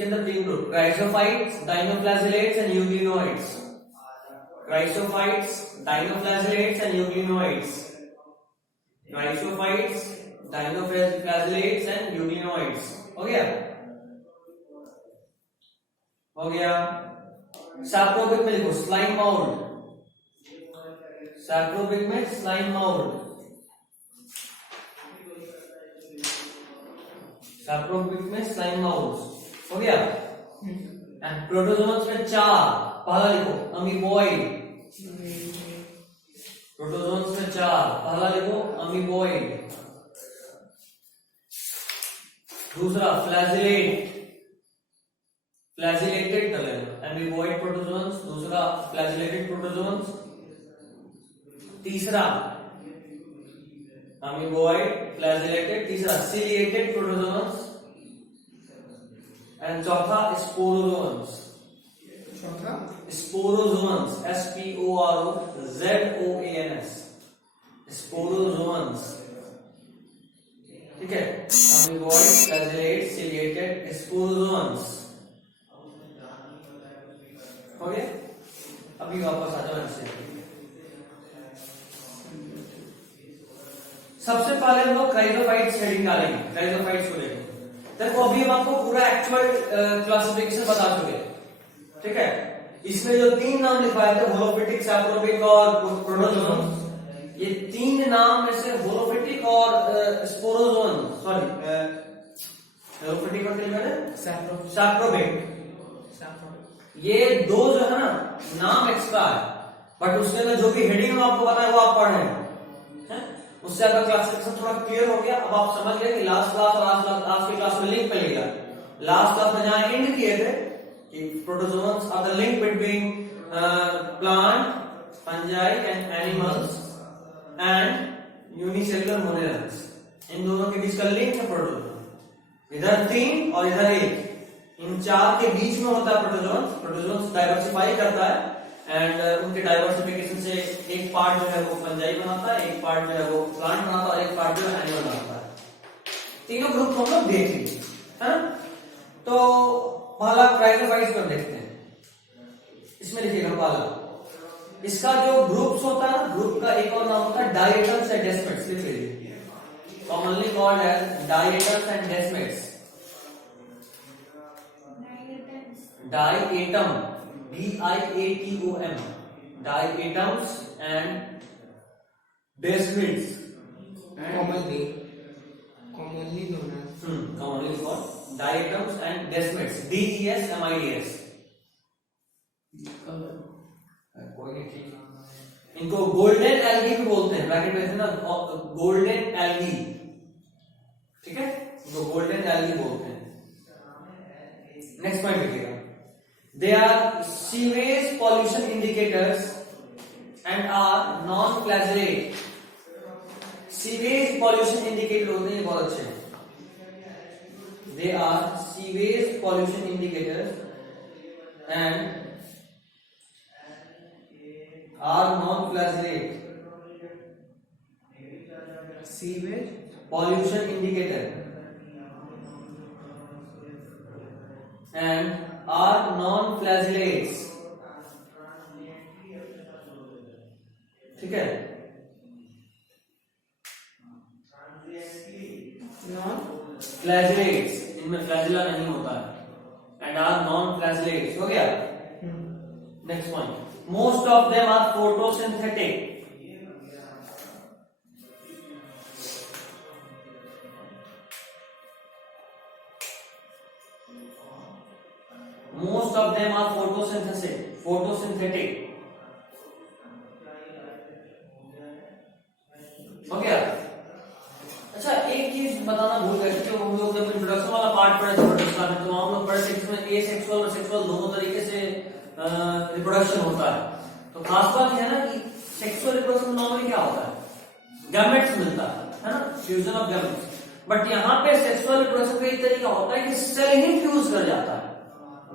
के अंदर 3 group, chrysophytes, dinoflagellates and euglenoids. Chrysophytes, dinoflagellates and euglenoids. Chrysophytes, dinoflagellates and euglenoids. हो गया? हो गया। सैप्रोबिक में लिखो स्लाइम माउल्ड। सैप्रोबिक में स्लाइम माउल्ड। सैप्रोबिक में स्लाइम माउल्ड। हो गया? एंड प्रोटोजोन्स में 4, पहला लिखो अमीबॉइड। प्रोटोजोन्स में 4, पहला लिखो अमीबॉइड। दूसरा फ्लैजिलेट, फ्लैजिलेटेड कर लेना, एमीबॉइड प्रोटोजोन्स, दूसरा फ्लैजिलेटेड प्रोटोजोन्स, तीसरा अमीबॉइड फ्लैजिलेटेड, तीसरा सिलिएटेड प्रोटोजोन्स एंड चौथा स्पोरोजोन्स। चौथा स्पोरोजोन्स, SPOROZOANS, स्पोरोजोन्स। ठीक है? Amoeboid, flagellate, ciliated, sporozoans. हो गया? अभी वापस आ जाओ इससे। सबसे पहले हम लोग क्राइसोफाइट्स हेडिंग डालेंगे, क्राइसोफाइट्स को लेकर। देखो अभी हम आपको पूरा एक्चुअल क्लासिफिकेशन बता चुके, ठीक है? इसमें जो 3 नाम लिखवाए थे, होलोफिटिक, सैप्रोबिक और प्रोटोजोन्स, ये 3 नाम में से होलोफिटिक और स्पोरोजोन, सॉरी होलोफिटिक और सैप्रोबिक, ये 2 जो है ना नाम एक्स्ट्रा है, बट उसके अंदर जो भी हेडिंग में आपको पता है वो आप पढ़ रहे हैं। उससे आपका क्लासिफिकेशन थोड़ा क्लियर हो गया। अब आप समझ गए कि लास्ट क्लास और आज की क्लास में लिंक मिलेगा। लास्ट क्लास में जहां एंड किए थे कि protozoans are the link between plant, fungi and animals and unicellular monerans, इन दोनों के बीच का लिंक है प्रोटोजोन। इधर 3 और इधर 1, इन 4 के बीच में होता है प्रोटोजोन्स। प्रोटोजोन्स डाइवर्सिफाई करता है एंड उनके डाइवर्सिफिकेशन से एक पार्ट जो है वो फंजाई बनाता है, एक पार्ट जो है वो प्लांट बनाता है और एक पार्ट जो है एनिमल बनाता है। तीनों ग्रुप हम लोग देख लीजिए, है ना? तो पहला क्राइसोफाइट्स पर देखते हैं। इसमें लिखिएगा पहला, इसका जो ग्रुप्स होता है, ग्रुप का एक और नाम होता है डायटम्स एंड डेस्मेट्स। लिख लीजिए, commonly called as diatoms and desmids. Diatom, DIATOM, diatoms and desmids, commonly known as commonly called diatoms and desmids, DESMIDS। कोई नहीं, ठीक। इनको गोल्डन एल्गी भी बोलते हैं, ब्रैकेट में ना गोल्डन एल्गी, ठीक है? इनको गोल्डन एल्गी बोलते हैं। नेक्स्ट पॉइंट लिखिएगा, they are sewage pollution indicators and are non flagellate. Sewage pollution indicator होते हैं, बहुत अच्छे हैं। They are sewage pollution indicators and are non flagellate. Sewage pollution indicator and are non flagellates, ठीक है? नॉन फ्लैजिलेट्स, इनमें flagella नहीं होता है, एंड आर नॉन फ्लैजिलेट्स। हो गया? Next point, most of them are photosynthetic. Most of them are photosynthetic. हो गया? अच्छा, एक चीज बताना भूल गए कि हम लोग जब इंट्रोडक्शन वाला पार्ट पढ़े थे प्रोडक्शन में, तो हम लोग पढ़े थे इसमें एसेक्सुअल और सेक्सुअल दोनों तरीके से रिप्रोडक्शन होता है। तो खास बात यह है ना कि सेक्सुअल रिप्रोडक्शन नॉर्मली क्या होता है, गैमेट्स मिलता है ना, फ्यूजन ऑफ गैमेट्स। बट यहाँ पे सेक्सुअल रिप्रोडक्शन का एक तरीका होता है कि सेल ही फ्यूज कर जाता है,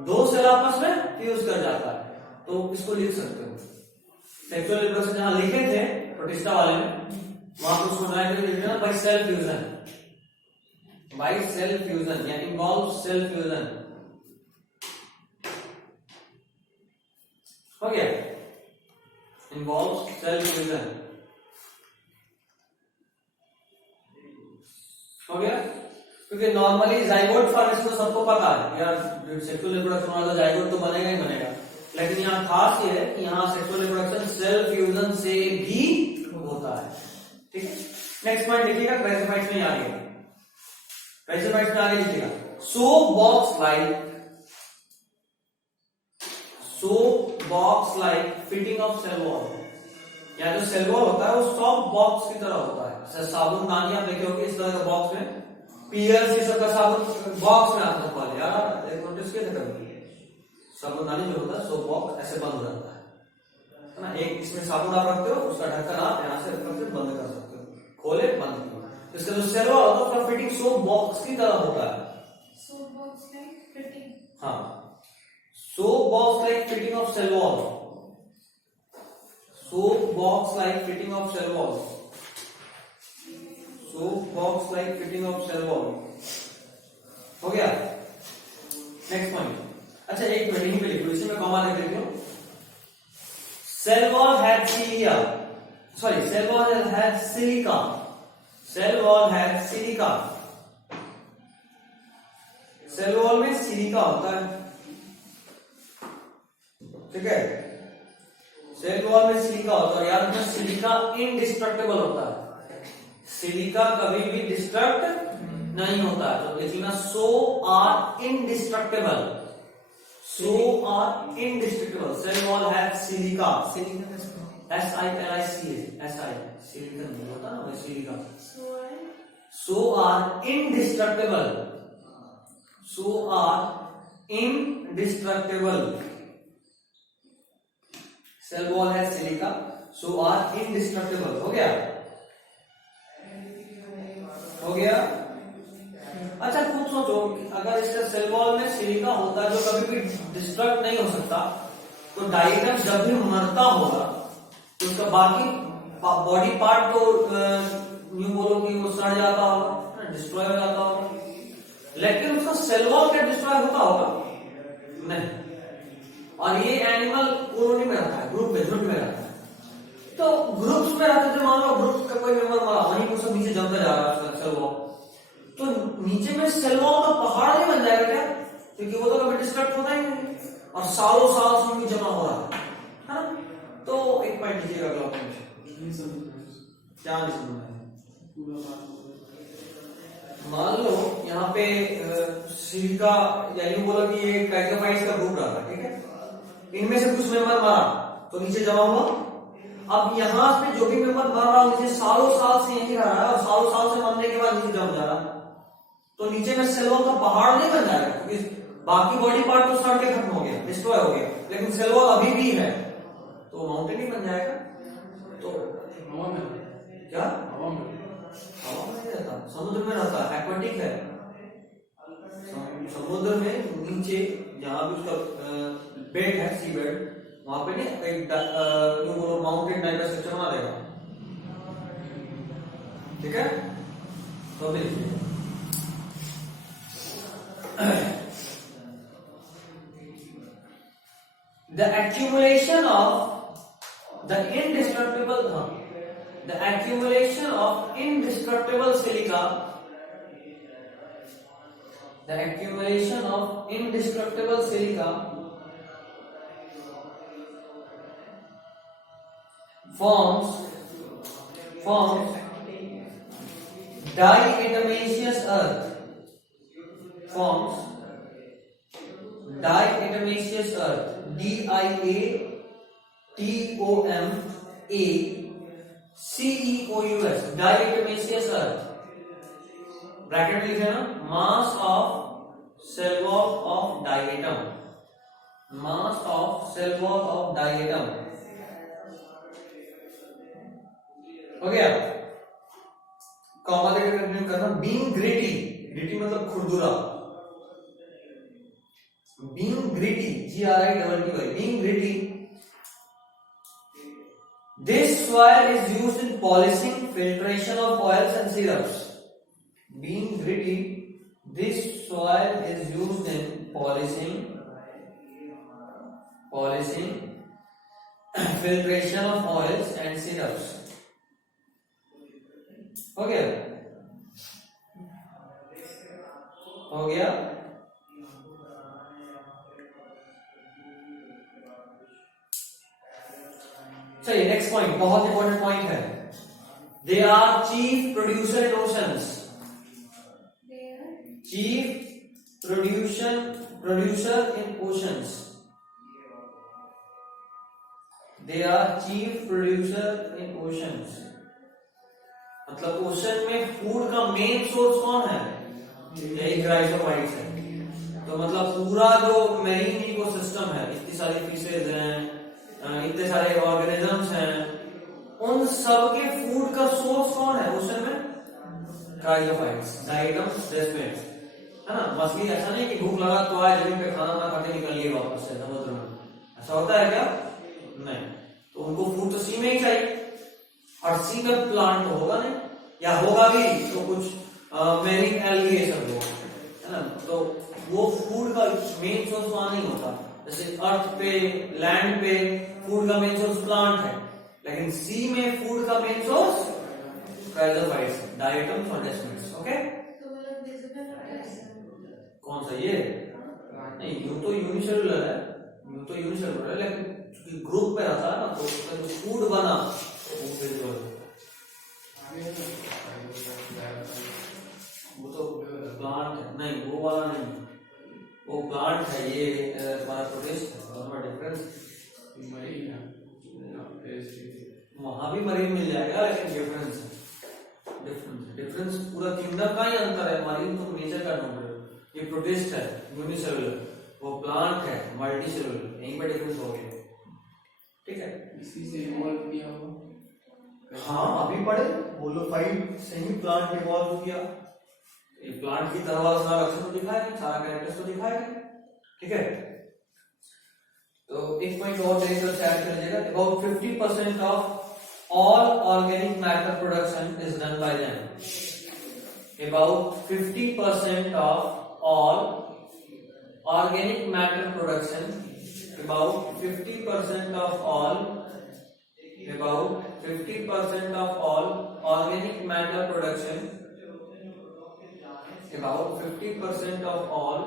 2 सेल आपस में फ्यूज कर जाता है। तो इसको लिख सकते हो, सेक्सुअल रिप्रोडक्शन जहां लिखे थे प्रोटिस्टा वाले में, वहां पर उसको ड्राइव करके लिखना by cell fusion, by cell fusion, यानी involve cell fusion. involves cell fusion. हो गया? क्योंकि नॉर्मली जाइगोट फॉर्मेशन तो सबको पता है यार, सेक्सुअल रिप्रोडक्शन वाला जाइगोट तो बनेगा ही बनेगा, लेकिन यहाँ खास ये है कि यहाँ सेक्सुअल रिप्रोडक्शन सेल फ्यूजन से भी होता है। ठीक है, नेक्स्ट पॉइंट देखिएगा, क्राइसोफाइट्स में आगे, क्राइसोफाइट्स में आगे लिखिएगा, soap box like fitting of cell wall. यहाँ जो सेल वॉल होता है वो सोप बॉक्स की तरह होता है, जैसे साबुनदानी आप देखे होंगे इस तरह का बॉक्स में, पीएलसी सब का साबुन बॉक्स में आता है यार, एक नोटिस किया था कभी? साबुनदानी जो होता है सोप बॉक्स ऐसे बंद हो जाता है ना, एक इसमें साबुन आप रखते हो, उसका ढक्कन आप यहाँ से करके बंद कर सकते हो, खोले बंद किया, इसका जो सेल वॉल होता है उसका फिटिंग सोप बॉक्स की तरह होता है। सोप बॉक्स लाइक फिटिंग, हाँ, soap box like fitting of cell wall, soap box like fitting of cell wall, soap box like fitting of cell wall. हो गया? नेक्स्ट पॉइंट, अच्छा एक मिनट यहीं पे लिखो, इसे मैं कॉमा लिख देती हूं, cell wall had silica, sorry cell wall had silica, cell wall had silica, cell wall में सिलिका होता है, ठीक है, सेल वॉल में सिलिका होता है, यार में सिलिका इनडिस्ट्रक्टेबल होता है, सिलिका कभी भी डिस्ट्रक्ट नहीं होता है, तो देखिए ना, so are indestructible, so are indestructible, cell wall have silica, silica SILICA, silicon नहीं होता ना वही silica, so are indestructible, so are indestructible, cell wall have silica, so are indestructible. हो गया? हो गया? अच्छा खुद सोचो कि अगर इसका सेल वॉल में सिलिका होता है जो कभी भी डिस्ट्रक्ट नहीं हो सकता, तो डायग्राम जब भी मरता होगा तो उसका बाकी बॉडी पार्ट तो यूं बोलो कि वो सड़ जाता होगा, डिस्ट्रॉय हो जाता होगा, लेकिन उसका सेल वॉल क्या डिस्ट्रॉय होता होगा? नहीं। और ये एनिमल कॉलोनी में रहता है, ग्रुप में, झुंड में रहता है, तो ग्रुप्स में रहते थे, मान लो ग्रुप का कोई मेंबर मरा, वहीं को सब नीचे जमता जा रहा है सेल वॉल, तो नीचे में सेल वॉल का पहाड़ नहीं बन जाएगा क्या? क्योंकि वो तो कभी डिस्ट्रक्ट होता ही नहीं, और सालों साल से उनकी जमा हो रहा है ना? तो एक पॉइंट लीजिएगा, अगला पॉइंट क्या नहीं समझ में, मान लो यहाँ पे सिलिका या यूं बोलो कि ये क्राइसोफाइट्स का ग्रुप रहा था, ठीक है, इनमें से कुछ मेंबर मरा तो नीचे जमा हुआ, अब यहाँ पे जो भी मेंबर मर रहा है नीचे सालों साल से यही रहा है, और सालों साल से मरने के बाद नीचे जम जा रहा है, तो नीचे में सेल वॉल का पहाड़ नहीं बन जाएगा, क्योंकि बाकी बॉडी पार्ट तो सड़ के खत्म हो गया, डिस्ट्रॉय हो गया, लेकिन सेल वॉल अभी भी है, तो माउंटेन ही बन जाएगा। तो हवा में, क्या हवा में नहीं रहता, समुद्र में रहता है, एक्वाटिक है, समुद्र में नीचे जहां भी उसका बेड है, सी बेड, वहां पे नहीं एक बोलो माउंटेन टाइप का स्ट्रक्चर बना देगा, ठीक है, तो देखिए the accumulation of the indestructible silica, the accumulation of indestructible silica forms diatomaceous earth, forms diatomaceous earth, DIATOMACEOUS, diatomaceous earth, bracket में लिखे ना, mass of cell wall of diatom, mass of cell wall of diatom. हो गया? Comma लेकर continue करना, being gritty, gritty मतलब खुरदुरा, being gritty, GRITTY, being gritty, this soil is used in polishing, filtration of oils and syrups. Being gritty, this soil is used in polishing filtration of oils and syrups. हो गया हो गया चलिए next point, बहुत important point है। They are chief producer in oceans. There. Chief producer in oceans. They are chief producer in oceans, मतलब ocean में food का मेन सोर्स कौन है? यही क्राइसोफाइट्स है। तो मतलब पूरा जो मेरीन इकोसिस्टम है, इतनी सारी फिशेज हैं, इतने सारे ऑर्गेनिजम्स हैं, उन सब के फूड का सोर्स कौन है ओशन में? क्राइसोफाइट्स, डाइटम्स, डेस्मेट्स, है ना। मछली ऐसा नहीं कि भूख लगा तो आए जमीन पे खाना ना खाते निकल लिए वापस से समुद्र में, ऐसा होता है क्या? नहीं। तो उनको फूड तो सी में ही चाहिए, और सी में प्लांट तो होगा नहीं, या होगा भी तो कुछ मेरीन एल्गी ये सब होगा, है ना। तो वो फूड का मेन सोर्स वहां नहीं होता। जैसे अर्थ पे, लैंड पे फूड का मेन सोर्स प्लांट है, लेकिन सी में फूड का मेन सोर्स क्राइसोफाइट्स, डाइटम्स और डेस्मेट्स। ओके, तो मतलब visible है। कौन सा ये? नहीं, यूं तो यूनिसेलुलर है, यूं तो यूनिसेलुलर है, लेकिन ग्रुप पे रहता है ना, तो उसका जो फूड बना वो विजुअल है। वो तो प्लांट है, नहीं वो वाला नहीं, वो प्लांट है, ये तुम्हारा प्रोटिस्ट है, दोनों डिफरेंस। वहां भी मरीन मिल जाएगा, लेकिन डिफरेंस है, डिफरेंस पूरा किंगडम का ही अंतर है। मरीन तो नेचर का नाम है, ये प्रोटिस्ट है यूनिसेलुलर, वो प्लांट है मल्टी सेलुलर, यहीं पर डिफरेंस हो गया। ठीक है, इसी से इवॉल्व किया हुआ। हाँ अभी पढ़े, होलोफाइट से ही प्लांट इवॉल्व किया। ये प्लांट की तरह वाला सारा लक्षण तो दिखाया नहीं, सारा कैरेक्टर्स तो दिखाया नहीं। ठीक है, तो एक पॉइंट और देख कर ऐड कर दीजिएगा। About 50% of all organic matter production is done by them. About 50% of all organic matter production, about 50% of all, about 50% of all organic matter production, about 50% of all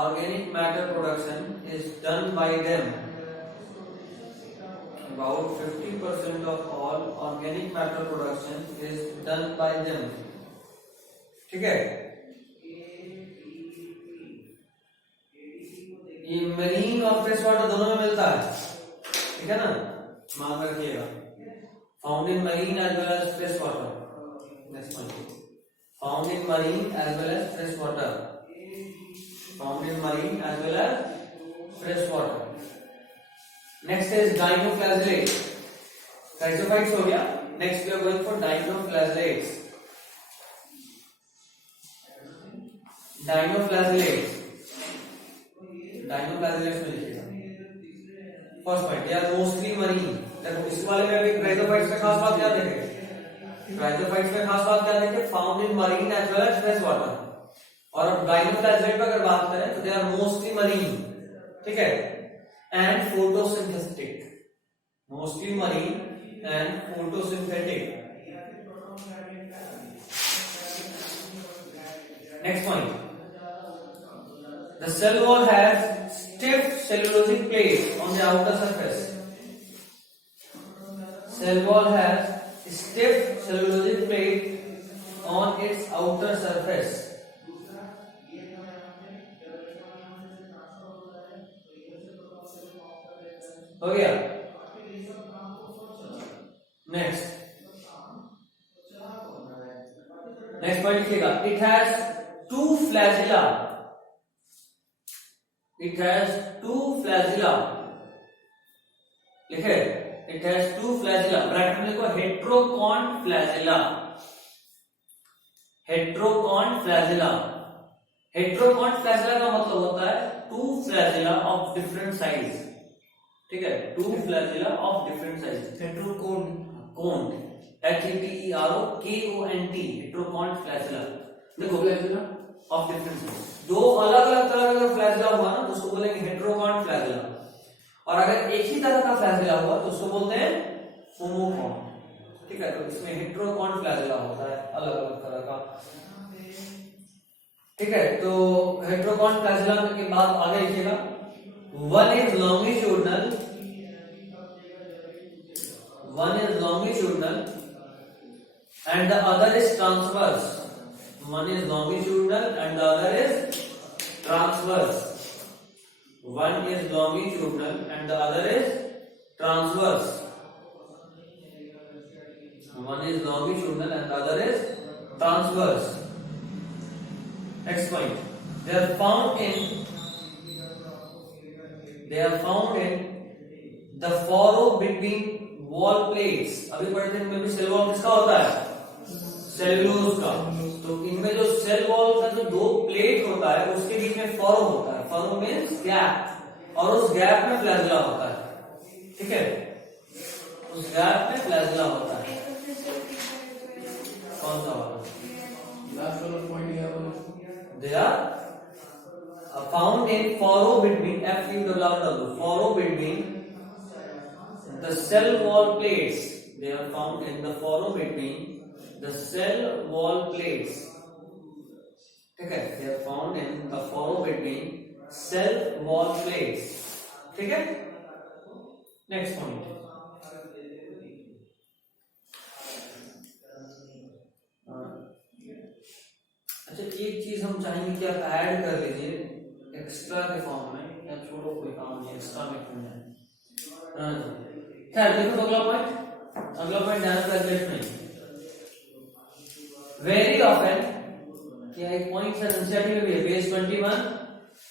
organic matter production is done by them. About 50% of all organic matter production is done by them. ठीक है, ये marine और fresh water दोनों में मिलता है, ठीक है ना, मान रखिएगा। Found in marine as well as fresh water. Next point, found in marine as well as fresh water, found in marine as well as fresh water. Next is dinoflagellate. Chrysophytes हो गया, next we are going for dinoflagellates. Dinoflagellates, dinoflagellates में लिखिएगा। First point, यार mostly marine. देखो इस वाले में भी क्राइसोफाइट्स में खास बात क्या देखें? क्राइसोफाइट्स में खास बात क्या देखें? Found in marine as well as fresh water. और अब डाइनोफ्लैजेलेट पर अगर बात करें तो दे आर मोस्टली मरीन, ठीक है, and photosynthetic, mostly marine and photosynthetic. Next point, the cell wall has stiff cellulosic plate on the outer surface. Cell wall has stiff cellulosic plate on its outer surface. हो गया। Next point लिखिएगा, it has two flagella. It has two flagella. लिखे, it has two flagella, bracket में लिखो heterokont flagella. Heterokont flagella, heterokont flagella का मतलब होता है two flagella of different size. ठीक है, two flagella of different size. Heterokont, kont, HETEROKONT, heterokont flagella. देखो फ्लैजेला ऑफ डिफरेंट साइज, दो अलग अलग तरह का फ्लैजेला हुआ ना तो उसको बोलेंगे हेट्रोकॉन फ्लैजेला। और अगर एक ही तरह का फ्लैजेला हुआ तो उसको बोलते हैं होमोकॉन। ठीक है, तो इसमें हेट्रोकॉन फ्लैजेला होता है, अलग अलग तरह का। ठीक है, तो हेट्रोकॉन फ्लैजेला के बाद आगे लिखिएगा, one is longitudinal and the other is transverse. One is longitudinal and the other is transverse. One is longitudinal and the other is transverse. One is longitudinal and the other is transverse. Next point. They are found in the furrow between wall plates. अभी पढ़ते हैं इनमें भी cell wall किसका होता है? Cellulose का। तो इनमें जो सेल वॉल का जो दो प्लेट होता है उसके बीच में फरो होता है। फरो मीन्स गैप, और उस गैप में फ्लैजेला होता है। ठीक है, उस गैप में फ्लैजेला होता है। कौन सा वाला? लास्ट वाला पॉइंट क्या बोला? They are found in furrow between furrow between the cell wall plates. They are found in the furrow between the cell wall plates. Okay, they are found in the furrow between cell wall plates. Okay, next point. अच्छा, एक चीज हम चाहेंगे कि आप add कर लीजिए extra के फॉर्म में, या छोड़ो कोई काम नहीं, एक्स्ट्रा में क्यों है। खैर देखो तो अगला पॉइंट ध्यान कैलकुलेट नहीं। वेरी ऑफन, क्या एक पॉइंट है एनसीईआरटी में भी है, पेज 21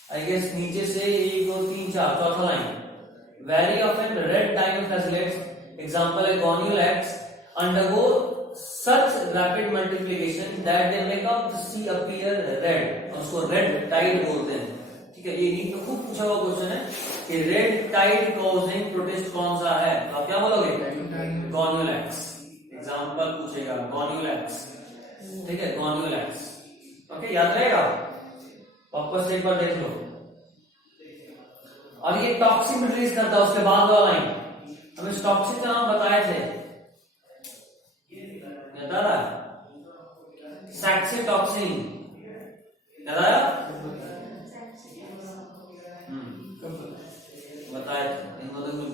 आई गेस, नीचे से 1 2 3 4 चौथा line. Very often red time flagellates example है Gonyaulax undergo such rapid multiplication that they make up the sea appear red, और उसको रेड टाइड बोलते हैं। ठीक है, ये नीट में खूब पूछा हुआ क्वेश्चन है कि रेड टाइड कॉजिंग प्रोटिस्ट कौन सा है, तो आप क्या बोलोगे? गोनियोलैक्स। एग्जांपल पूछेगा गोनियोलैक्स। ठीक है, गोनियोलैक्स। ओके, याद रहेगा, वापस एक बार देख लो। और ये टॉक्सिन रिलीज करता है, उसके बाद वाला लाइन हम इस टॉक्सिन का नाम बताए थे, सैक्सीटॉक्सिन, याद आया? बताया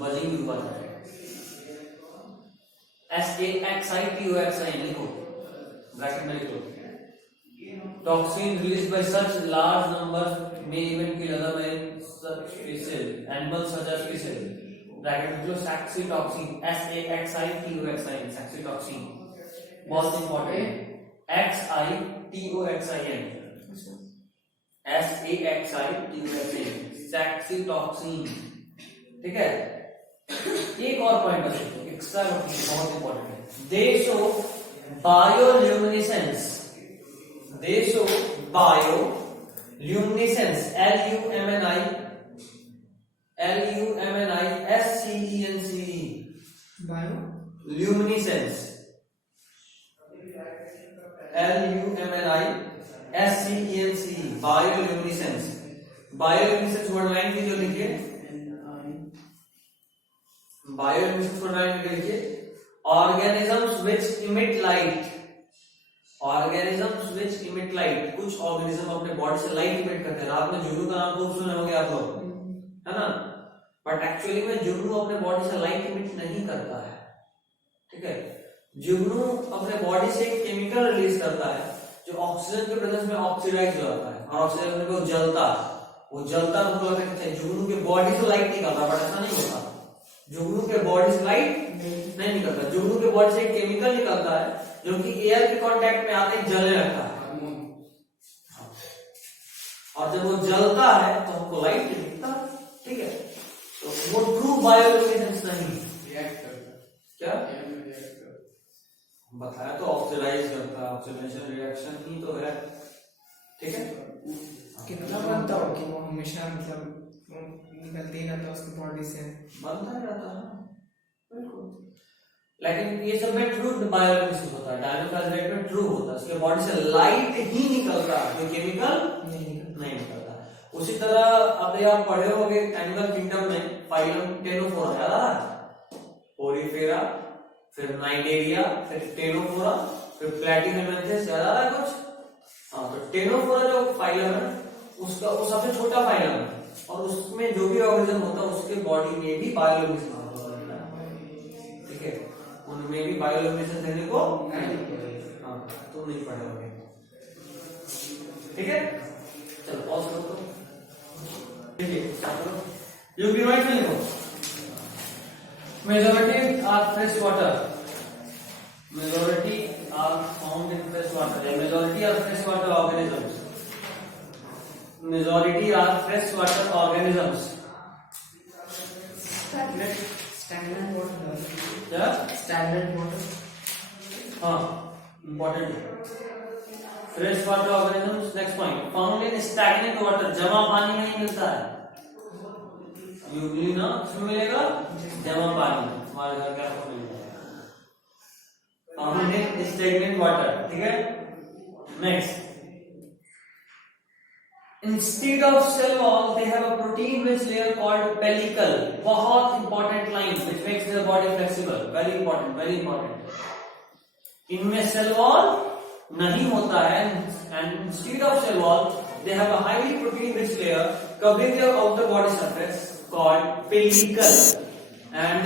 बजिंग भी हुआ था। SAXITOXIN लिखो, ब्रैकेट में लिखो। Toxin release by such large number may even kill other animals such as fish. Bracket में लिखो सैक्सीटॉक्सिन, SAXITOXIN, सैक्सीटॉक्सिन। बहुत इंपॉर्टेंट, XITOXIN, SAXITOXIN, सैक्सीटॉक्सिन। ठीक है, एक और पॉइंट बचे एक्स्ट्रा, बहुत इंपॉर्टेंट है। दे show bioluminescence, LUMINISCENCE, LUMINISCENCE, bioluminescence. Bioluminescence word line की जो लिखिए, बायोल्यूमिनेसेंस वर्ड लाइन की लिखिए, organisms which emit light, organisms which emit light. कुछ ऑर्गेनिज्म अपने बॉडी से लाइट इमिट करते हैं। रात में जुगनू का नाम खूब सुने होंगे आप लोग, है ना, बट एक्चुअली में जुगनू अपने बॉडी से लाइट इमिट नहीं करता है। ठीक है, जुगनू अपने बॉडी से एक केमिकल रिलीज करता है जो ऑक्सीजन के प्रेजेंस में ऑक्सीडाइज हो जाता है, और ऑक्सीजन में वो जलता है। वो जलता मतलब कहते हैं जुगनू के बॉडी से लाइट निकलता, बट ऐसा नहीं होता। जुगनू के बॉडी से लाइट नहीं निकलता, जुगनू के बॉडी से एक केमिकल निकलता है जो कि एयर के कांटेक्ट में आते ही जलने लगता है, और जब वो जलता है तो हमको लाइट दिखता है। ठीक है, तो वो ट्रू बायोल्यूमिनेसेंस नहीं, रिएक्ट करता क्या रिएक्ट करता बताया तो ऑक्सीडाइज करता है, ऑक्सीडेशन रिएक्शन ही तो है। ठीक है, कितना बनता हो कि वो हमेशा मतलब निकलते ही रहता है उसकी बॉडी से, बनता ही रहता है बिल्कुल। लेकिन ये सब में ट्रू बायोल्यूमिनेसेंस होता है, डायनोफ्लाजेलेट में ट्रू होता है, उसके बॉडी से लाइट ही निकलता है, कोई केमिकल नहीं निकलता। उसी तरह अभी आप पढ़े होंगे एनिमल किंगडम में फाइलम टेनोफोरा याद आ रहा? पोरीफेरा, फिर नाइडेरिया, फिर टेनोफोरा, फिर प्लैटिहेल्मिन्थेस, याद आ रहा है कुछ? हाँ, तो टेनोफोरा जो फाइलम है उसका वो सबसे छोटा फाइलम है और उसमें जो भी ऑर्गेनिज्म होता है उसके बॉडी में भी बायोलुमिनेसेंस होता है, ठीक है, उनमें भी बायोलुमिनेसेंस देने को हाँ तो नहीं पढ़े होंगे, ठीक है। चलो पॉज करो तो, ठीक है, चलो यूक्लियोइड में लिखो majority are fresh water, majority are found in fresh water. A majority are fresh water organisms. Majority are fresh water organisms. Standard water, क्या? स्टैंडर्ड वाटर, हाँ, important. Fresh water organisms. Next point. Found in stagnant water. जमा पानी में नहीं मिलता है. Euglena किसमें मिलेगा? जमा पानी में. हमारे घर का आपको मिलेगा. Found in stagnant water. ठीक है? Next. Instead of cell wall, they have a protein-rich layer called pellicle. बहुत important line which makes their body flexible. Very important, very important. इनमें cell wall नहीं होता है, and instead of cell wall, they have a highly protein-rich layer covering their outer body surface called pellicle. And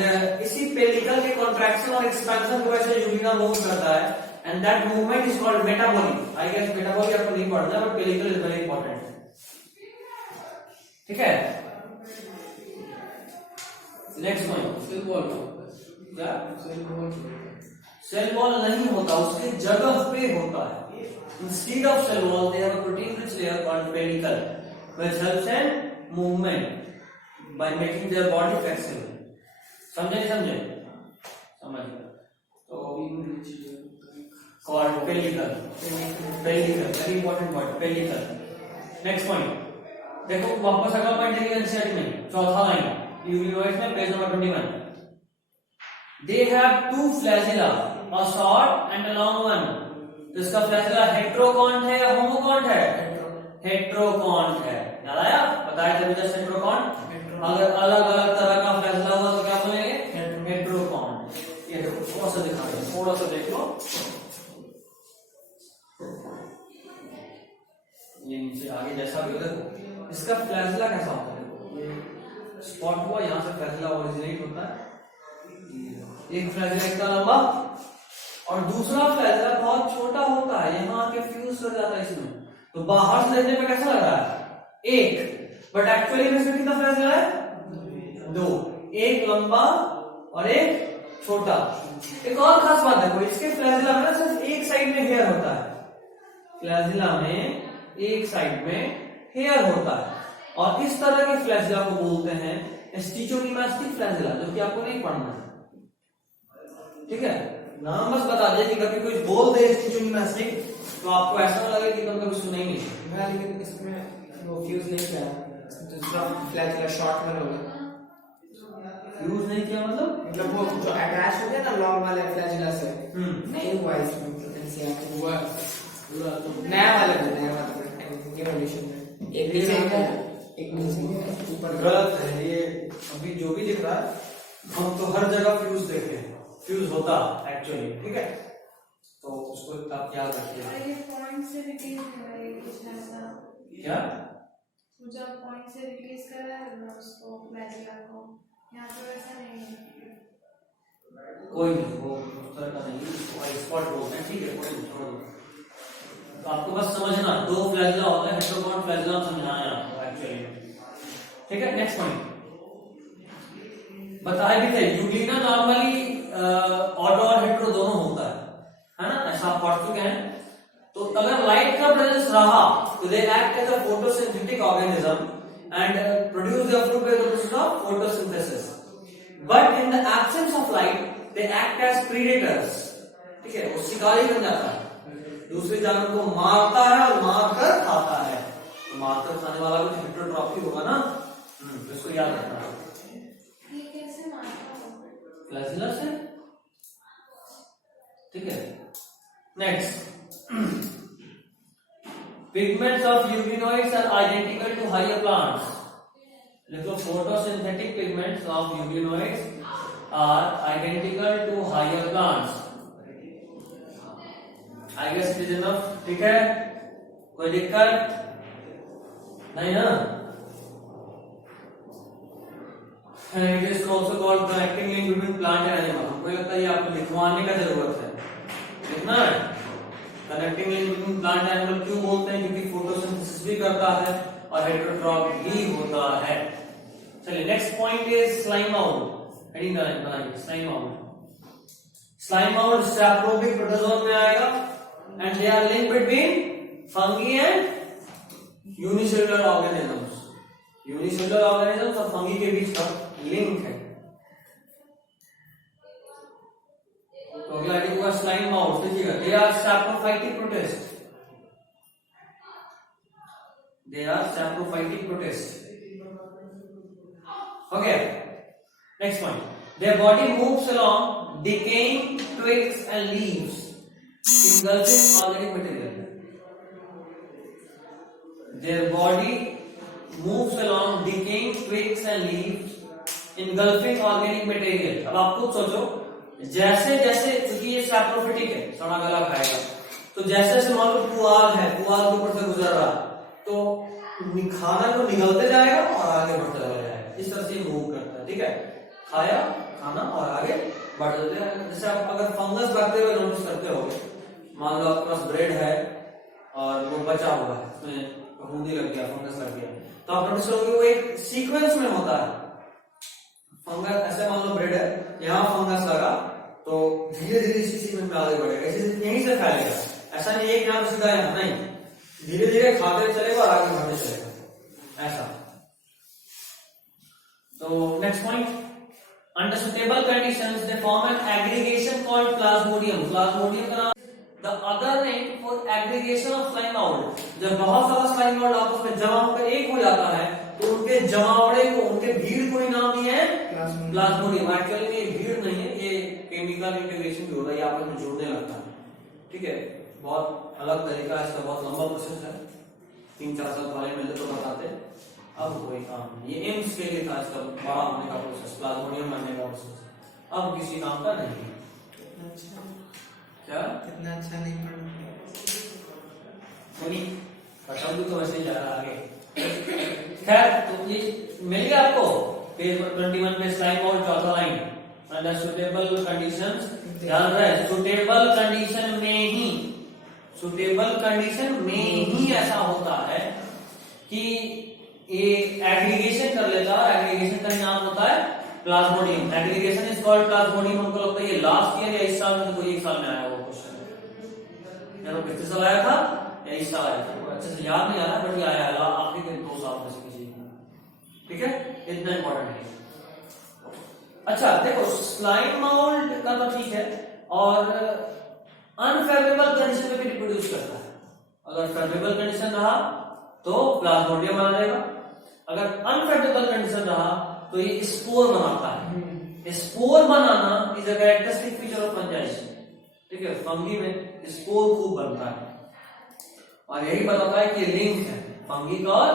इसी pellicle के contraction और expansion की वजह से यूग्लिना मूव करता है, and that movement is called metabolic. I guess metabolic आपको नहीं पढ़ना, but pellicle is very important. ठीक है? Next point. सेल वॉल क्या? सेल वॉल सेल वॉल नहीं होता, उसके जगह पे होता है. Instead of cell wall they have a protein rich layer called pellicle which helps in movement by making their body flexible. समझे नहीं समझे? समझ गए. तो called pellicle. Pellicle very important word, pellicle. Next point देखो, वापस अगला पॉइंट देखिए एनसीईआरटी में चौथा लाइन यूग्लियोइड्स में page number 21. They have two flagella, a short and a long one. तो इसका फ्लैजिला हेट्रोकॉन्ट है या होमोकॉन्ट है? हेट्रोकॉन्ट है. याद आया? बताया था जस्ट हेट्रोकॉन्ट. अगर अलग अलग तरह का फ्लैजिला हुआ तो क्या बोलेंगे? हेट्रोकॉन्ट. ये देखो थोड़ा सा दिखा दो, थोड़ा सा देख लो. ये नीचे आगे जैसा भी हो, देखो इसका फ्लैजिला कैसा होता है? स्पॉट हुआ, यहाँ से फ्लैजिला ओरिजिनेट होता है. एक फ्लैजिला इतना लंबा और दूसरा फ्लैजिला बहुत छोटा होता है, यहाँ आके फ्यूज कर जाता है इसमें. तो बाहर से देखने में कैसा लग रहा है? एक, बट एक्चुअली में इसमें कितना फ्लैजिला है? दो. एक लंबा और एक छोटा. एक और खास बात देखो, इसके फ्लैजिला में सिर्फ एक साइड में हेयर होता है. फ्लैजिला में एक साइड में हेयर होता है और इस तरह के फ्लैजिला को बोलते हैं स्टिचोनिमास्टिक फ्लैजिला, जो कि आपको नहीं पढ़ना है. ठीक है, नाम बस बता दे कि कभी कोई बोल दे स्टिचोनिमास्टिक तो आपको ऐसा ना लगे कि तुम कभी सुना ही नहीं. लेकिन इसमें वो फ्यूज नहीं किया, दूसरा फ्लैजिला शॉर्ट में हो गया. यूज नहीं किया मतलब वो जो अटैच हो गया ना लॉन्ग वाले फ्लैजिला से, नहीं हुआ इसमें. हुआ पूरा तो नया वाला एवोल्यूशन में एक नीचे एक नीचे ऊपर. गलत है ये. अभी जो भी दिख रहा है हम तो हर जगह फ्यूज देखे हैं, फ्यूज होता एक्चुअली. ठीक है, तो उसको आप याद रखिए. ये पॉइंट से रिलीज कर रहा है कुछ ऐसा. क्या? तो जब पॉइंट से रिलीज कर रहा है ना उसको फ्लैजिला को, यहाँ पे वैसा नहीं है. कोई नहीं, वो उस तरह का नहीं, स्पॉट बोलते हैं. ठीक है, कोई नहीं, छोड़ दो. तो आपको बस समझना, दो फ्लैजिला होता है, हेट्रोकॉन्ट फ्लैजिला समझाया आपको एक्चुअली. ठीक है, नेक्स्ट पॉइंट बताए भी थे. यूग्लिना नॉर्मली ऑटो और हेट्रो दोनों होता है ना, ऐसा आप पढ़ चुके हैं. तो अगर लाइट का प्रेजेंस रहा तो they act as a photosynthetic organism and produce the fruit by the process of photosynthesis. But in the absence of light they act as predators. ठीक है, वो शिकारी बन जाता है, दूसरे जानवर को मारता है और मारकर खाता है. तो मारकर खाने वाला कुछ हेट्रोट्रॉफी होगा ना, तो इसको याद रखना. ये कैसे मारता होगा? फ्लैजिला से. ठीक है, next pigments of uvinoids are identical to higher plants. देखो photosynthetic pigments of uvinoids are identical to higher plants. I guess it is enough. ठीक है, कोई दिक्कत नहीं ना? It is also called connecting link between plant and animal. मुझे लगता है ये आपको लिखवाने का जरूरत है, लिखना है। Connecting link between plant and animal क्यों बोलते हैं? क्योंकि फोटोसिंथेसिस भी करता है और हेटेरोट्रॉफ भी होता है। चलिए next point is slime out. Heading बनाइए slime out. Slime out saprobic protozoan में आएगा and they are link between fungi and unicellular organisms. Unicellular organisms और फंगी के बीच का लिंक है। तो अगला आइडिया होगा स्लाइम आउट। देखिएगा they are saprophytic protist. They are saprophytic protist. Okay next point, their body moves along decaying twigs and leaves engulfing organic material. Their body moves along decaying twigs and leaves engulfing organic material. अब आप खुद सोचो, जैसे जैसे क्योंकि ये saprophytic है, सड़ा गला खाएगा, तो जैसे जैसे मान लो पुआल है, पुआल के ऊपर से गुजर रहा, तो खाना को निगलते जाएगा और आगे बढ़ता चला जाएगा। इस तरह से मूव करता है। ठीक है, खाया खाना और आगे बढ़ते जाएगा। जैसे आप अगर फंगस बढ़ते हुए नोटिस करते हो, मान लो आपके पास ब्रेड है और वो बचा हुआ है, उसमें फफूंदी लग गया, फंगस लग गया, तो आप नोटिस करोगे वो एक सीक्वेंस में होता है। फंगस ऐसे मान लो ब्रेड है, यहाँ फंगस लगा तो धीरे धीरे इसी सीक्वेंस में आगे बढ़ेगा, यहीं से फैलेगा। ऐसा नहीं एक यहाँ सीधा यहाँ, नहीं, धीरे धीरे खाते चलेगा और आगे बढ़ते चलेगा ऐसा। तो next point, under suitable conditions they form an aggregation called plasmodium. Plasmodium का नाम the other name for aggregation of slime out. जब बहुत सारा स्लाइम आउट आपस में जमा होकर एक हो जाता है तो उनके जमावड़े को, उनके भीड़ को ही नाम दिया है प्लाज्मोडियम। एक्चुअली ये भीड़ नहीं है, ये केमिकल इंटीग्रेशन भी होता है, ये आपस में जुड़ने लगता है। ठीक है, बहुत अलग तरीका है इसका, बहुत लंबा प्रोसेस है, 3-4 साल पहले मिलते तो बताते, अब कोई काम नहीं। ये एम्स के लिए था इसका बड़ा होने का प्रोसेस, प्लाज्मोडियम बनने का प्रोसेस, अब किसी काम का नहीं है। क्या इतना अच्छा नहीं पढ़ा, खत्म भी तो वैसे ही जा रहा आगे। खैर तो ये मिल गया आपको पेज 21 पे स्लाइम आउट चौथा लाइन, अंडर सुटेबल कंडीशंस। ध्यान रहे सुटेबल कंडीशन में ही, सुटेबल कंडीशन में ही ऐसा होता है कि ये एग्रीगेशन कर लेता है। एग्रीगेशन का नाम होता है Plasmodium. Aggregation is called Plasmodium. हमको लगता है ये लास्ट ईयर या इस साल में, कोई एक साल में आया वो क्वेश्चन, या तो पिछले साल आया था या इस साल आया था, अच्छे से याद नहीं आ रहा, बट ये आया आखिरी के 2 साल में से किसी का। ठीक है, इतना इंपॉर्टेंट है। अच्छा देखो, स्लाइम माउल्ट का तो ठीक है, और अनफेवरेबल कंडीशन में भी रिप्रोड्यूस करता है। अगर फेवरेबल कंडीशन रहा तो प्लाज्मोडियम बना जाएगा, अगर अनफेवरेबल कंडीशन रहा तो ये स्पोर बनाता है। Spore banana is a characteristic feature of fungi. ठीक है, फंगी में स्पोर खूब बनता है, और यही बताता है कि लिंक है फंगी का और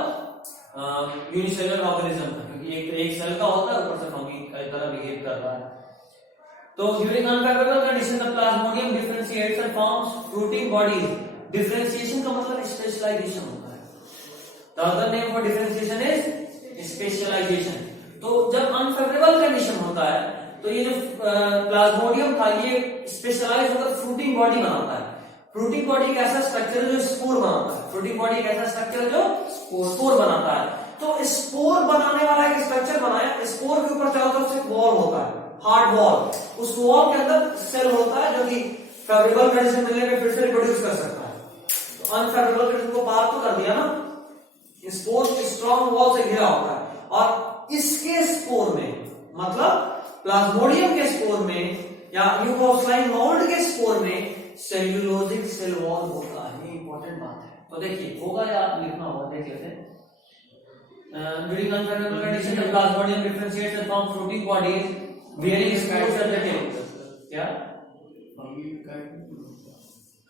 यूनिसेलुलर ऑर्गेनिज्म का, क्योंकि एक सेल का होता है, ऊपर से फंगी की तरह बिहेव कर रहा है। तो during unfavourable condition the plasmodium differentiates and forms fruiting bodies. Differentiation का मतलब स्पेशलाइजेशन होता है। The other name for differentiation is specialisation. तो जब अनफेवरेबल कंडीशन होता है तो ये जो प्लाज्मोडियम था ये स्पेशलाइज होकर फ्रूटिंग बॉडी बनाता है। फ्रूटिंग बॉडी एक ऐसा स्ट्रक्चर जो स्पोर बनाता है। फ्रूटिंग बॉडी एक ऐसा स्ट्रक्चर जो स्पोर बनाता है। तो स्पोर बनाने वाला एक स्ट्रक्चर बनाया, स्पोर के ऊपर चारों तरफ से वॉल होता है, हार्ड वॉल, उस वॉल के अंदर सेल होता है जो कि फेवरेबल कंडीशन मिलने पे फिर से रिप्रोड्यूस कर सकता है। तो अनफेवरेबल कंडीशन को पार तो कर दिया ना, स्पोर स्ट्रॉन्ग वॉल से घिरा होता है, और इसके स्पोर में, मतलब प्लाज्मोडियम के स्पोर में या यूकोस्लाइम मोल्ड के स्पोर में सेल्यूलोजिक सेल वॉल होता है। ये इंपॉर्टेंट बात है। तो देखिए होगा या आप लिखना होगा, देख लेते हैं। During unfavorable condition, the plasmodium differentiates and forms fruiting bodies bearing spores at the tip. क्या?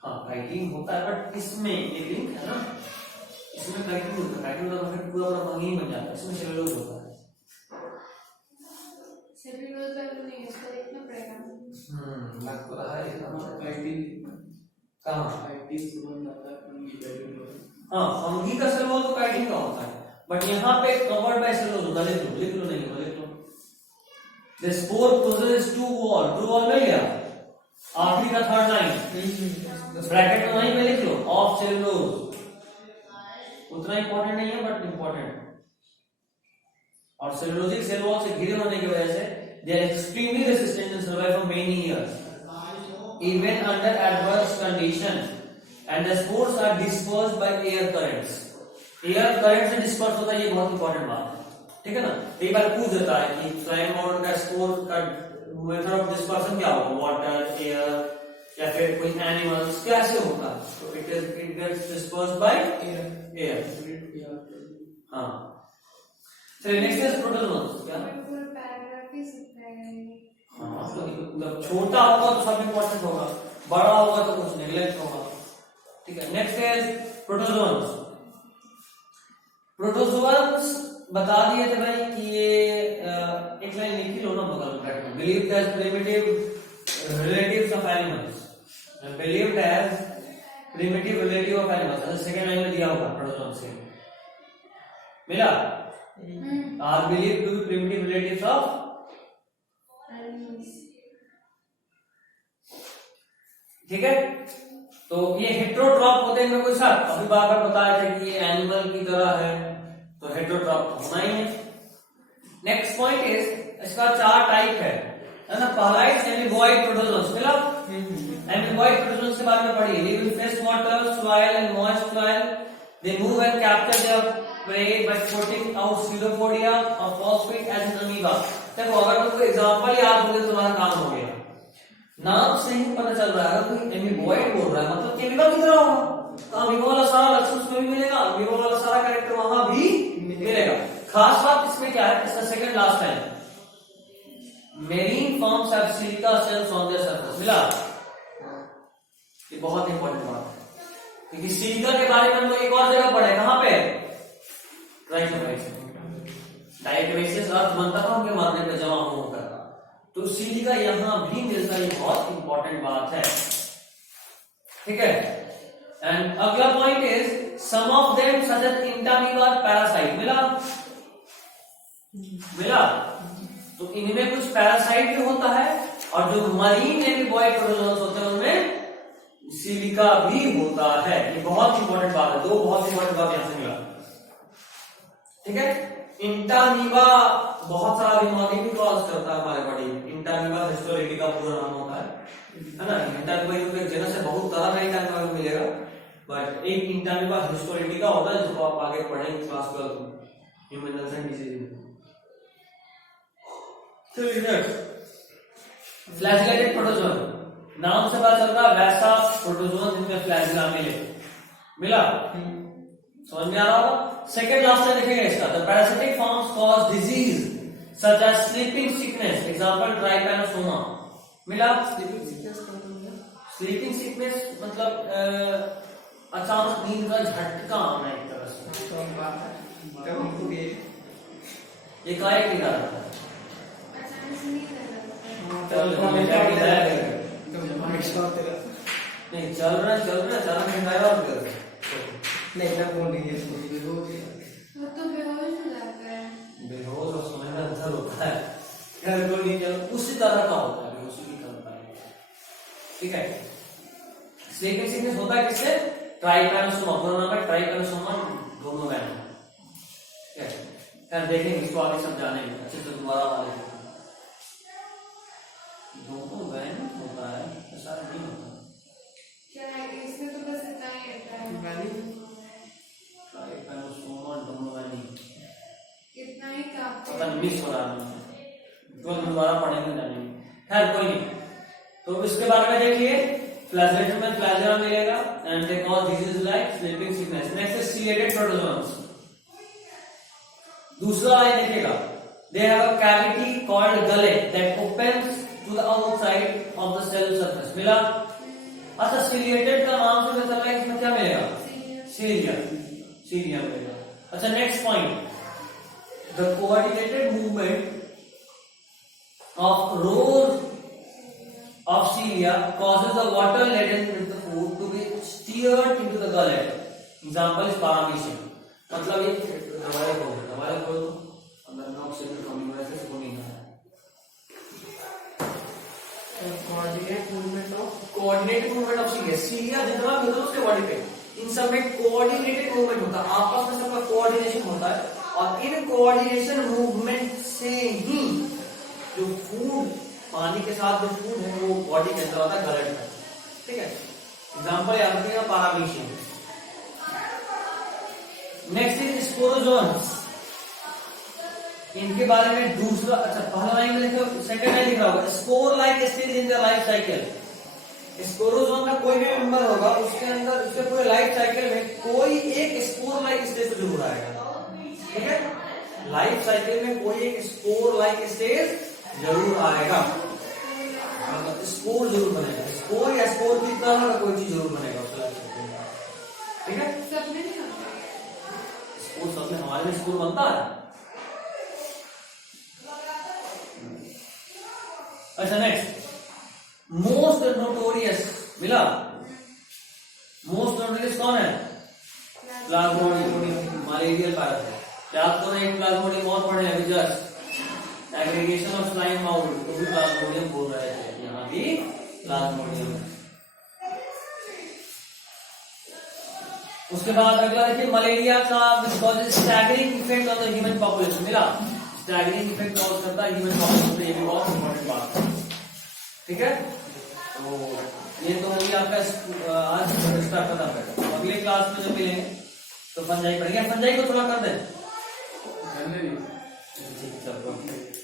हाँ, काइटिन होता है, बट इसमें ये लिंक है ना, इसमें काइटिन होता है, काइटिन होता है फिर पूरा पूरा भंगी बन जाता है, इसमें सेलुलोज होता है। सेल्यूलोज का नहीं इसका देखना पड़ेगा। लग तो रहा है काइटिन कहाँ? काइटिन से बन जाता है फंगी सेल्यूलोज। हाँ, फंगी का सेलुलोज तो काइटिन का होता है, बट यहाँ पे कवर्ड बाय सेलुलोज होता है। लिख लो नहीं लिख लो। The spore possesses two wall, true wall मिल गया। आखिरी का थर्ड लाइन ब्रैकेट में वहीं पे लिख लो, ऑफ सेलुलोज। उतना इंपॉर्टेंट नहीं है बट इंपॉर्टेंट। और सेलुलोजिक सेल वॉल से घिरे होने की वजह से they are extremely resistant and survive for many years even under adverse condition, and the spores are dispersed by air currents. air current से disperse होता है, ये बहुत इंपॉर्टेंट बात है, ठीक है ना। एक बार पूछ देता है कि फ्लाइंग बाउंड का स्पोर का मेथड ऑफ डिस्पर्सन क्या होगा, वाटर, एयर या फिर कोई एनिमल्स, कैसे होगा? तो it gets dispersed by air. हाँ, चलिए नेक्स्ट इज प्रोटोजोन्स। क्या? फुल पैराग्राफ ही सकता है। हाँ, तो मतलब छोटा होगा तो सब इंपॉर्टेंट होगा, बड़ा होगा तो कुछ नेग्लेक्ट होगा, ठीक है। Next is protozoans. प्रोटोजोन्स बता दिए थे भाई कि ये एक लाइन लिख ही लो ना बगल में, believed as primitive relatives of animals, believed as primitive relative of animals, second line में दिया होगा प्रोटोजोन्स के, मिला? Are believed to be primitive relatives of animals, ठीक है। तो ये हेटेरोट्रॉप होते हैं, इनमें कोई शक? अभी बार बार बताया था कि ये एनिमल की तरह है, तो हेटेरोट्रॉप होना ही है। नेक्स्ट पॉइंट इज, इसका 4 टाइप है ना। पहला है एमीबॉइड प्रोटोजोन्स, मिला? एमीबॉइड प्रोटोजोन्स के बारे में पढ़िए। Live in fresh water, soil and moist soil, they move and capture there pray by putting out pseudopodia और फॉस्फेट एज एन अमीबा। देखो, अगर तुमको एग्जांपल याद हो गया तो तुम्हारा काम हो गया। नाम से ही पता चल रहा है कोई एमीबॉइड बोल रहा है, मतलब कि अमीबा की तरह होगा, तो अमीबा वाला सारा लक्षण उसमें भी मिलेगा, अमीबा वाला सारा कैरेक्टर वहां भी मिलेगा। खास बात इसमें क्या है, इसका सेकंड लास्ट है, marine forms have silica cells on their surface, मिला? ये बहुत इंपॉर्टेंट बात है, क्योंकि सिलिका के बारे में हम लोग एक और जगह पढ़े, कहां पे? डायटोमेसियस अर्थ बनता था उनके मरने पे जमा होकर, तो सिलिका यहां भी मिलता है, ये बहुत इंपॉर्टेंट बात है, ठीक है। एंड अगला point is some of them such as entamoeba parasite, मिला? मिला? तो इनमें कुछ पैरासाइट भी होता है, और जो मरीन एमीबॉइड प्रोटोजोन्स होते हैं उनमें सिलिका भी होता है। ये बहुत इंपॉर्टेंट बात है, 2 बहुत इंपॉर्टेंट बात यहां से मिला, ठीक है। इंटामीबा बहुत सारा बीमारी भी कॉज करता है हमारे बॉडी। इंटामीबा हिस्टोरिटिका पूरा नाम होता है ना। इंटामीबा एक जनस है, बहुत तरह का इंटामीबा मिलेगा, बट एक इंटामीबा हिस्टोरिटिका होता है जिसको आप आगे पढ़ेंगे क्लास 12 में, ह्यूमन कंसर्न डिजीज में। चलिए नेक्स्ट, फ्लैजिलेटेड प्रोटोजोन। नाम से पता चल रहा है वैसा प्रोटोजोन जिनमें फ्लैजिला मिले, मिला? समझ में आ रहा होगा। सेकेंड लास्ट में देखेंगे इसका, the parasitic forms cause disease such as sleeping sickness, example Trypanosoma, मिला? स्लीपिंग सिकनेस मतलब अचानक नींद का झटका आना, एक तरह से ये काय की तरह है, अचानक से नहीं लगा। नहीं चल रहा अचानक नहीं ना बोल रही है, वो तो बेहोश हो जाता है। बेहोश और समझना अंतर होता है, घर को नहीं चल, उसी तरह का होता है, बेहोशी की तरह का, ठीक है। स्लीपिंग सिकनेस होता है किससे? ट्राइपैनोसोमा, पूरा नाम है ट्राइपैनोसोमा डोनोवैन, ठीक है। खैर देखेंगे इसको आगे सब जानेंगे अच्छे से, दोबारा वाले डोनोवैन होता है, ऐसा नहीं होता क्या है इसमें तो बस इतना ही रहता है, ट्राइपैनोसोमा डोनोवैन, इतना ही काफी पता नहीं मिस हो रहा है, तो दोबारा पढ़ेंगे जानेंगे। खैर कोई नहीं, तो इसके बारे में देखिए, फ्लैजिलेटेड में फ्लैजिला मिलेगा and they cause disease like sleeping sickness. Next is ciliated protozoans. दूसरा लाइन देखिएगा, they have a cavity called gullet that opens to the outside of the cell surface, मिला? अच्छा, सीलिएटेड का नाम से पता चल रहा है इसमें क्या मिलेगा? सीलिया। सीलिया मिलेगा। अच्छा next point, the coordinated movement of rose of cilia causes the water laden with the food to be steered into the gullet. Example is paramecium. मतलब ये दवाई को अंदर में ऑक्सीजन की कमी वजह से नहीं है। कोऑर्डिनेट मूवमेंट ऑफ cilia जितना भी होता है उसके बॉडी पे, इन सब में कोऑर्डिनेटेड मूवमेंट होता है, आपस में सबका कोऑर्डिनेशन होता है, और इन कोऑर्डिनेशन मूवमेंट से ही जो फूड, पानी के साथ जो फूड है वो बॉडी के अंदर आता है, गलट में। ठीक है, एग्जांपल याद रखिएगा पारामीशियम। नेक्स्ट इज स्पोरोजोन्स, इनके बारे में दूसरा, अच्छा पहला लाइन में लिखो, सेकंड लाइन लिख रहा होगा, spore like stage in the life cycle. Sporozoan का कोई भी मेंबर होगा, उसके अंदर उसके पूरे लाइफ साइकिल में कोई एक स्पोर लाइक स्टेज जरूर आएगा। ठीक है, लाइफ साइकिल में कोई एक स्पोर लाइक स्टेज जरूर आएगा, मतलब स्पोर जरूर बनेगा, स्पोर या स्पोर की तरह का कोई चीज जरूर बनेगा उसके लाइफ साइकिल में। ठीक है, सब में नहीं होता। स्पोर सब में, हमारे में स्पोर बनता है। अच्छा नेक्स्ट, मोस्ट नोटोरियस मिला, मोस्ट नोटोरियस कौन है? Plasmodium, malarial parasite. क्या आपको एक प्लाज्मोडियम और पढ़े हैं just, aggregation of slime mould, तो भी प्लाज्मोडियम बोल रहे थे, यहाँ भी प्लाज्मोडियम है। उसके बाद अगला देखिए, मलेरिया का staggering effect on the human population मिला, स्टैगरिंग इफेक्ट कॉज करता है ह्यूमन पॉपुलेशन पे, ये भी बहुत इंपॉर्टेंट बात है। ठीक है, तो ये तो होगी आपका आज स्टार्ट खत्म है। अगले क्लास में जब मिलेंगे तो फंजाई पढ़ेंगे, फंजाई को थोड़ा कर दें। नहीं ठीक है,